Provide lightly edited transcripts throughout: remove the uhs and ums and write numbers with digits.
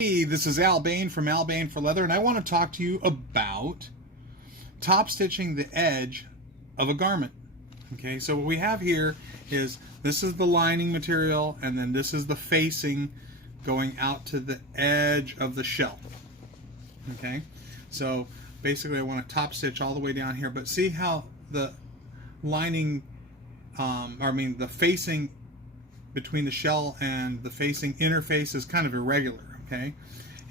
Hey, this is Al Bane from Al Bane for Leather, and I want to talk to you about top stitching the edge of a garment. Okay, so what we have here is this is the lining material, and then this is the facing going out to the edge of the shell. Okay, so basically I want to top stitch all the way down here, but see how the lining, the facing between the shell and the facing interface is kind of irregular. Okay,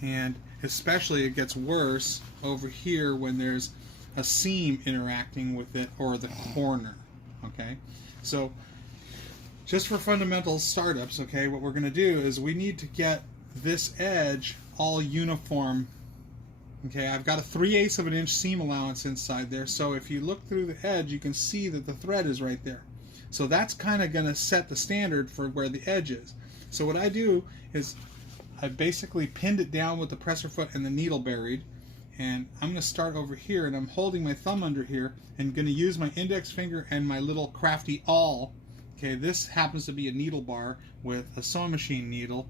and especially it gets worse over here when there's a seam interacting with it or the corner. Okay, so just for fundamental startups, okay, what we're going to do is we need to get this edge all uniform. Okay, I've got a 3/8 of an inch seam allowance inside there, so if you look through the edge you can see that the thread is right there. So that's kind of going to set the standard for where the edge is. So what I do is I basically pinned it down with the presser foot and the needle buried, and I'm going to start over here, and I'm holding my thumb under here and going to use my index finger and my little crafty awl. Okay, this happens to be a needle bar with a sewing machine needle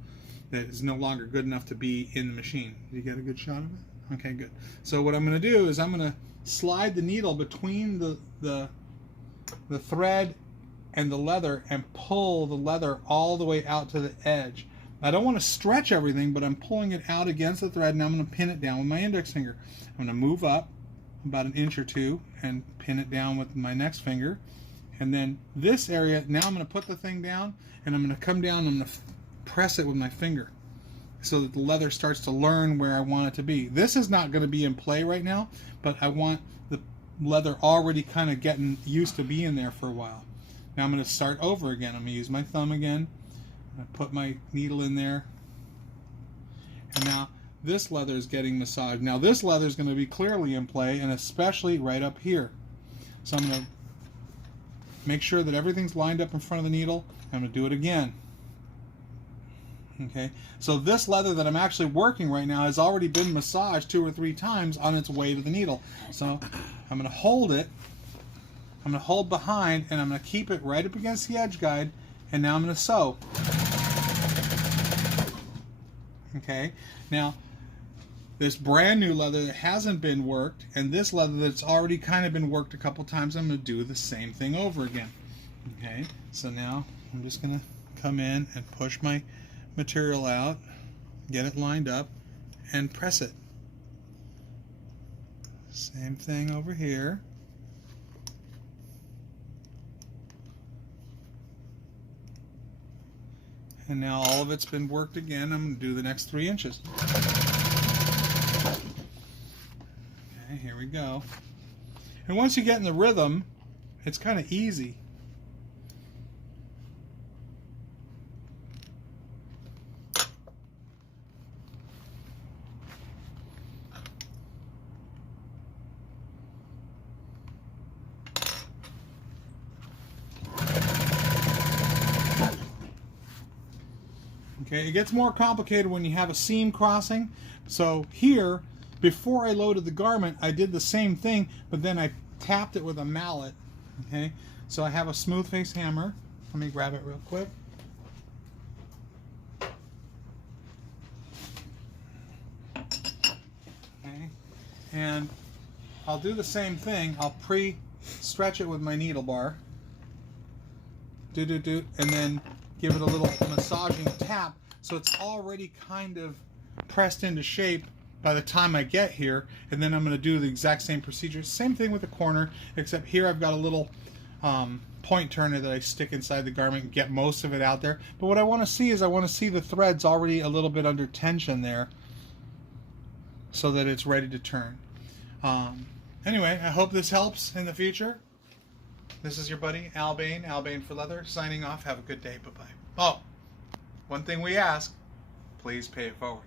that is no longer good enough to be in the machine. Did you get a good shot of it? Okay, good. So what I'm going to do is I'm going to slide the needle between the thread and the leather and pull the leather all the way out to the edge. I don't want to stretch everything, but I'm pulling it out against the thread, and I'm going to pin it down with my index finger. I'm going to move up about an inch or two and pin it down with my next finger. And then this area, now I'm going to put the thing down, and I'm going to come down and I'm going to press it with my finger so that the leather starts to learn where I want it to be. This is not going to be in play right now, but I want the leather already kind of getting used to being there for a while. Now I'm going to start over again. I'm going to use my thumb again. I put my needle in there, and now this leather is getting massaged. Now this leather is going to be clearly in play, and especially right up here. So I'm going to make sure that everything's lined up in front of the needle. I'm going to do it again. Okay, so this leather that I'm actually working right now has already been massaged 2 or 3 times on its way to the needle. So I'm going to hold it. I'm going to hold behind, and I'm going to keep it right up against the edge guide, and now I'm going to sew. Okay, now this brand new leather that hasn't been worked, and this leather that's already kind of been worked a couple times, I'm going to do the same thing over again. Okay, so now I'm just going to come in and push my material out, get it lined up, and press it. Same thing over here. And now all of it's been worked again. I'm going to do the next 3 inches. Okay, here we go. And once you get in the rhythm, it's kind of easy. Okay, it gets more complicated when you have a seam crossing. So here, before I loaded the garment, I did the same thing, but then I tapped it with a mallet. Okay, so I have a smooth face hammer. Let me grab it real quick. Okay, and I'll do the same thing. I'll pre-stretch it with my needle bar. And then give it a little massaging tap so it's already kind of pressed into shape by the time I get here, and then I'm going to do the exact same procedure. Same thing with the corner, except here I've got a little point turner that I stick inside the garment and get most of it out there. But what I want to see is I want to see the threads already a little bit under tension there so that it's ready to turn. Anyway, I hope this helps in the future. This is your buddy, Al Bane for Leather, signing off. Have a good day. Bye-bye. Oh, one thing we ask, please pay it forward.